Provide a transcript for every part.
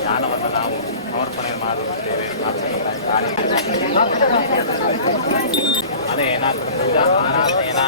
ಜ್ಞಾನವನ್ನು ನಾವು ಸಮರ್ಪಣೆ ಮಾಡುತ್ತೇವೆ. ಅನೇನ ಪೂಜಾ ಅನಾಥೇನ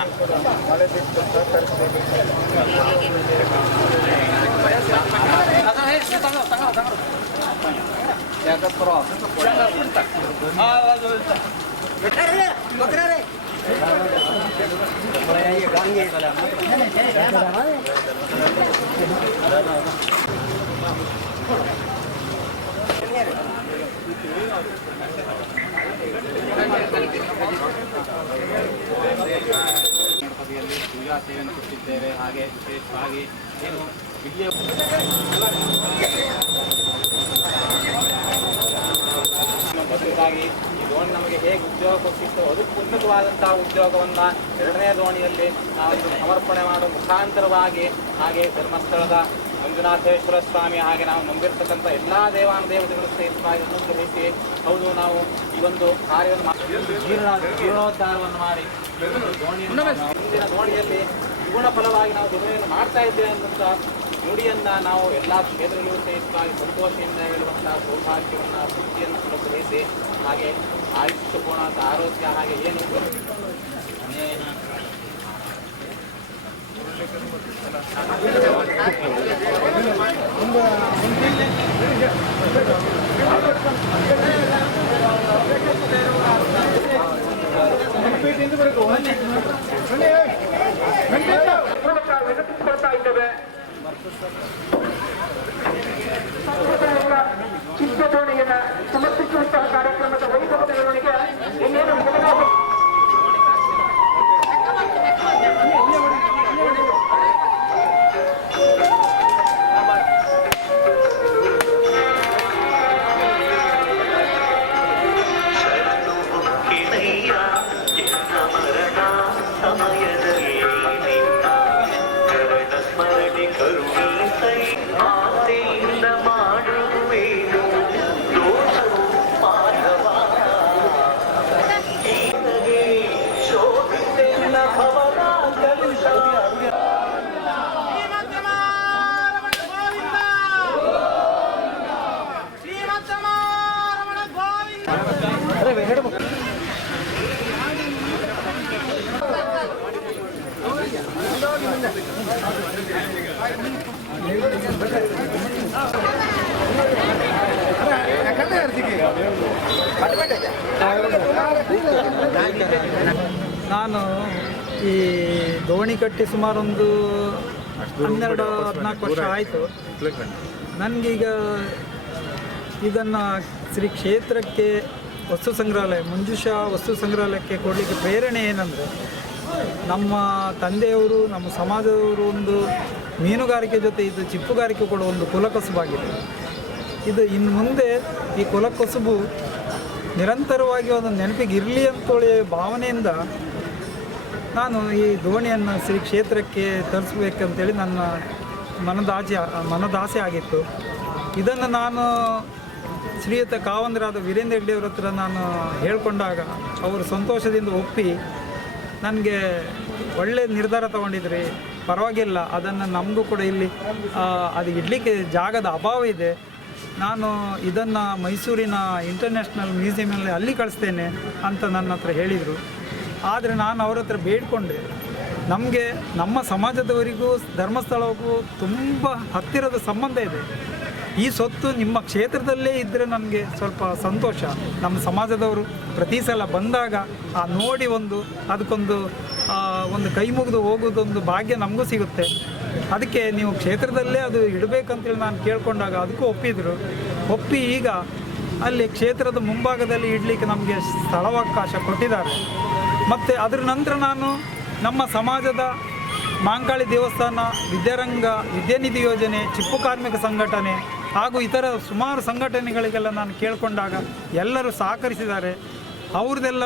ಗಣಪತಿಯಲ್ಲಿ ಪೂಜಾ ಸೇವೆಯನ್ನು ಕೊಟ್ಟಿದ್ದೇವೆ. ಹಾಗೆ ವಿಶೇಷವಾಗಿ ಏನು ವಿದ್ಯೆ ಬದಲಾಗಿ ಈ ದೋಣಿ ನಮಗೆ ಹೇಗೆ ಉದ್ಯೋಗ ಕೊಟ್ಟಿತ್ತು ಅದಕ್ಕೆ ಉನ್ನತವಾದಂತಹ ಉದ್ಯೋಗವನ್ನು ಎರಡನೇ ದೋಣಿಯಲ್ಲಿ ನಾವು ಸಮರ್ಪಣೆ ಮಾಡುವ ಮುಖಾಂತರವಾಗಿ ಹಾಗೆ ಧರ್ಮಸ್ಥಳದ ಮಂಜುನಾಥೇಶ್ವರ ಸ್ವಾಮಿ ಹಾಗೆ ನಾವು ನಂಬಿರ್ತಕ್ಕಂಥ ಎಲ್ಲ ದೇವಾನುದೇವತೆಗಳು ಸಹಿತವಾಗಿ ಗ್ರಹಿಸಿ ಹೌದು ನಾವು ಈ ಒಂದು ಕಾರ್ಯವನ್ನು ಜೀರ್ಣೋದ್ಧಾರವನ್ನು ಮಾಡಿ ಮುಂದಿನ ದೋಣಿಯಲ್ಲಿ ದ್ವಿಗುಣ ಫಲವಾಗಿ ನಾವು ದುಡಿಮೆಯನ್ನು ಮಾಡ್ತಾ ಇದ್ದೇವೆ ಅನ್ನುವಂಥ ನುಡಿಯನ್ನು ನಾವು ಎಲ್ಲ ಕ್ಷೇತ್ರಗಳಿಗೂ ಸಹಿತವಾಗಿ ಸಂತೋಷದಿಂದ ಹೇಳುವಂತಹ ಸೌಭಾಗ್ಯವನ್ನು ಬುದ್ಧಿಯನ್ನು ಗ್ರಹಿಸಿ ಹಾಗೆ ಆಯುಷ್ಯ ಪೂರ್ಣ ಆರೋಗ್ಯ ಹಾಗೆ ಏನು ವಿನಂತಿಸಿಕೊಳ್ತಾ ಇದ್ದೇವೆ. ಚಿತ್ರದೋಣಿಯನ್ನು ಸಮರ್ಪಿಸುವಂತಹ ಕಾರ್ಯಕ್ರಮದ ವೈಭವಗಳಿಗೆ ಇನ್ನೇನು ನಾನು ಈ ದೋಣಿ ಕಟ್ಟಿ ಸುಮಾರು ಒಂದು 12-14 ವರ್ಷ ಆಯಿತು. ನನಗೀಗ ಇದನ್ನು ಶ್ರೀ ಕ್ಷೇತ್ರಕ್ಕೆ ವಸ್ತು ಸಂಗ್ರಹಾಲಯ ಮಂಜುಷಾ ವಸ್ತು ಸಂಗ್ರಹಾಲಯಕ್ಕೆ ಕೊಡಲಿಕ್ಕೆ ಪ್ರೇರಣೆ ಏನಂದರೆ, ನಮ್ಮ ತಂದೆಯವರು ನಮ್ಮ ಸಮಾಜದವರು ಒಂದು ಮೀನುಗಾರಿಕೆ ಜೊತೆ ಇದು ಚಿಪ್ಪುಗಾರಿಕೆ ಕೂಡ ಒಂದು ಕುಲಕಸುಬಾಗಿದೆ. ಇದು ಇನ್ನು ಮುಂದೆ ಈ ಕುಲಕಸುಬು ನಿರಂತರವಾಗಿ ಒಂದು ನೆನಪಿಗೆ ಇರಲಿ ಅಂತೇಳಿ ಭಾವನೆಯಿಂದ ನಾನು ಈ ದೋಣಿಯನ್ನು ಶ್ರೀ ಕ್ಷೇತ್ರಕ್ಕೆ ತರಿಸ್ಬೇಕಂತೇಳಿ ನನ್ನ ಮನದಾಸೆ ಆಗಿತ್ತು. ಇದನ್ನು ನಾನು ಶ್ರೀಯುತ ಕಾವಂದರಾದ ವೀರೇಂದ್ರ ಹೆಗ್ಡೆಯವ್ರ ಹತ್ರ ನಾನು ಹೇಳಿಕೊಂಡಾಗ ಅವರು ಸಂತೋಷದಿಂದ ಒಪ್ಪಿ ನನಗೆ ಒಳ್ಳೆಯ ನಿರ್ಧಾರ ತಗೊಂಡಿದ್ರಿ, ಪರವಾಗಿಲ್ಲ, ಅದನ್ನು ನಮಗೂ ಕೂಡ ಇಲ್ಲಿ ಅದು ಇಡಲಿಕ್ಕೆ ಜಾಗದ ಅಭಾವ ಇದೆ, ನಾನು ಇದನ್ನು ಮೈಸೂರಿನ ಇಂಟರ್ನ್ಯಾಷನಲ್ ಮ್ಯೂಸಿಯಮಲ್ಲಿ ಅಲ್ಲಿ ಕಳಿಸ್ತೇನೆ ಅಂತ ನನ್ನ ಹತ್ರ ಹೇಳಿದರು. ಆದರೆ ನಾನು ಅವ್ರ ಹತ್ರ ಬೇಡಿಕೊಂಡೆ, ನಮಗೆ ನಮ್ಮ ಸಮಾಜದವರಿಗೂ ಧರ್ಮಸ್ಥಳಕ್ಕೂ ತುಂಬ ಹತ್ತಿರದ ಸಂಬಂಧ ಇದೆ, ಈ ಸೊತ್ತು ನಿಮ್ಮ ಕ್ಷೇತ್ರದಲ್ಲೇ ಇದ್ದರೆ ನನಗೆ ಸ್ವಲ್ಪ ಸಂತೋಷ. ನಮ್ಮ ಸಮಾಜದವರು ಪ್ರತಿ ಸಲ ಬಂದಾಗ ನೋಡಿ ಅದಕ್ಕೊಂದು ಕೈ ಮುಗಿದು ಹೋಗೋದೊಂದು ಭಾಗ್ಯ ನಮಗೂ ಸಿಗುತ್ತೆ. ಅದಕ್ಕೆ ನೀವು ಕ್ಷೇತ್ರದಲ್ಲೇ ಅದು ಇಡಬೇಕಂತೇಳಿ ನಾನು ಕೇಳಿಕೊಂಡಾಗ ಅದಕ್ಕೂ ಒಪ್ಪಿ ಈಗ ಅಲ್ಲಿ ಕ್ಷೇತ್ರದ ಮುಂಭಾಗದಲ್ಲಿ ಇಡಲಿಕ್ಕೆ ನಮಗೆ ಸ್ಥಳಾವಕಾಶ ಕೊಟ್ಟಿದ್ದಾರೆ. ಮತ್ತು ಅದರ ನಂತರ ನಾನು ನಮ್ಮ ಸಮಾಜದ ಮಾಂಕಾಳಿ ದೇವಸ್ಥಾನ, ವಿದ್ಯಾರಂಗ, ವಿದ್ಯಾನಿಧಿ ಯೋಜನೆ, ಚಿಪ್ಪು ಕಾರ್ಮಿಕ ಸಂಘಟನೆ ಹಾಗೂ ಇತರ ಸುಮಾರು ಸಂಘಟನೆಗಳಿಗೆಲ್ಲ ನಾನು ಕೇಳಿಕೊಂಡಾಗ ಎಲ್ಲರೂ ಸಹಕರಿಸಿದ್ದಾರೆ. ಅವ್ರದ್ದೆಲ್ಲ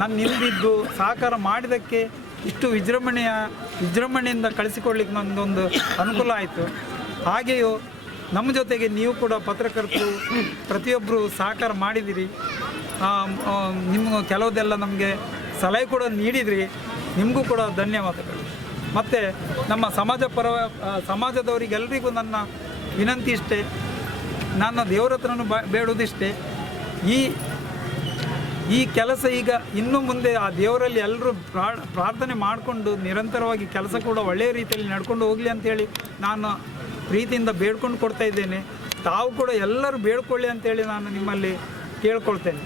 ನಾನು ನಿಂದಿದ್ದು ಸಹಕಾರ ಮಾಡಿದ್ದಕ್ಕೆ ಇಷ್ಟು ವಿಜೃಂಭಣೆಯಿಂದ ಕಳಿಸಿಕೊಡ್ಲಿಕ್ಕೆ ನನ್ನದೊಂದು ಅನುಕೂಲ ಆಯಿತು. ಹಾಗೆಯೂ ನಮ್ಮ ಜೊತೆಗೆ ನೀವು ಕೂಡ ಪತ್ರಕರ್ತರು ಪ್ರತಿಯೊಬ್ಬರು ಸಹಕಾರ ಮಾಡಿದಿರಿ. ನಿಮ್ಮ ಕೆಲವುದೆಲ್ಲ ನಮಗೆ ಸಲಹೆ ಕೂಡ ನೀಡಿದ್ರಿ. ನಿಮಗೂ ಕೂಡ ಧನ್ಯವಾದಗಳು. ಮತ್ತು ನಮ್ಮ ಸಮಾಜದವರಿಗೆಲ್ಲರಿಗೂ ನನ್ನ ವಿನಂತಿ ಇಷ್ಟೇ, ನನ್ನ ದೇವರ ಹತ್ರನೂ ಬೇಡುವುದಿಷ್ಟೇ, ಈ ಕೆಲಸ ಈಗ ಇನ್ನು ಮುಂದೆ ಆ ದೇವರಲ್ಲಿ ಎಲ್ಲರೂ ಪ್ರಾರ್ಥನೆ ಮಾಡಿಕೊಂಡು ನಿರಂತರವಾಗಿ ಕೆಲಸ ಕೂಡ ಒಳ್ಳೆಯ ರೀತಿಯಲ್ಲಿ ನಡ್ಕೊಂಡು ಹೋಗಲಿ ಅಂತೇಳಿ ನಾನು ಪ್ರೀತಿಯಿಂದ ಬೇಡ್ಕೊಂಡು ಕೊಡ್ತಾ ಇದ್ದೇನೆ. ತಾವು ಕೂಡ ಎಲ್ಲರೂ ಬೇಡ್ಕೊಳ್ಳಿ ಅಂತೇಳಿ ನಾನು ನಿಮ್ಮಲ್ಲಿ ಕೇಳ್ಕೊಳ್ತೇನೆ.